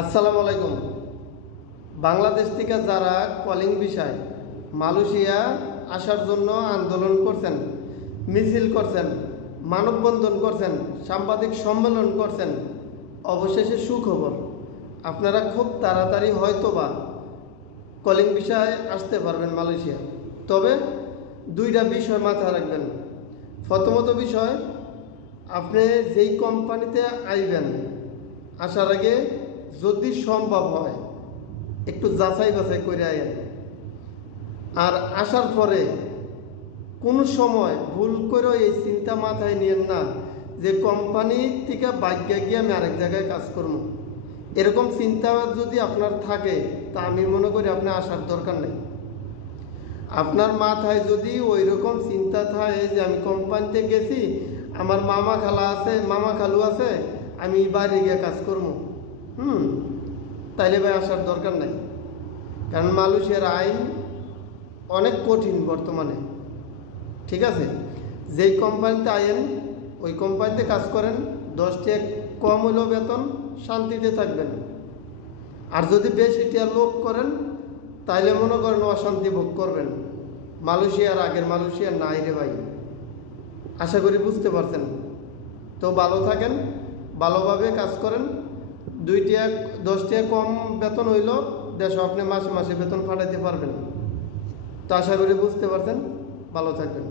আসসালামু আলাইকুম। বাংলাদেশ থেকে যারা কলিং ভিসায় মালয়েশিয়া আসার জন্য আন্দোলন করছেন, মিছিল করছেন, মানববন্ধন করছেন, সাংবাদিক সম্মেলন করছেন, অবশেষে সুখবর, আপনারা খুব তাড়াতাড়ি হয়তোবা কলিং ভিসায় আসতে পারবেন মালয়েশিয়া। তবে দুইটা বিষয় মাথায় রাখবেন। প্রথমত বিষয়, আপনি যেই কোম্পানিতে আইবেন আসার আগে যদি সম্ভব হয় একটু যাচাই বাছাই করে আয়েন। আর আসার পরে কোনো সময় ভুল করে এই চিন্তা মাথায় নিয়েন না যে কোম্পানি থেকে বাইকে গিয়ে আমি আরেক জায়গায় কাজ করবো। এরকম চিন্তা যদি আপনার থাকে তা আমি মনে করি আপনার আসার দরকার নেই। আপনার মাথায় যদি ওই রকম চিন্তা থাকে যে আমি কোম্পানিতে গেছি, আমার মামা খালু আছে, আমি বাইরে গিয়ে কাজ করবো, তাইলে ভাই আসার দরকার নাই। কারণ মালয়েশিয়ার আইন অনেক কঠিন বর্তমানে। ঠিক আছে, যেই কোম্পানিতে আইন ওই কোম্পানিতে কাজ করেন, 10 টাকা কম হইলেও বেতন, শান্তিতে থাকবেন। আর যদি বেশি টাকা লোভ করেন তাইলে মনে করেন অশান্তি ভোগ করবেন। মালয়েশিয়ার আগের মালয়েশিয়ার নাই রে ভাই। আশা করি বুঝতে পারছেন। তো ভালো থাকেন, ভালোভাবে কাজ করেন। 2 টাকা 10 টাকা কম বেতন হইল দেশে আপনি মাসে মাসে বেতন পাঠাইতে পারবেন। তো আশা করি বুঝতে পারছেন। ভালো থাকবেন।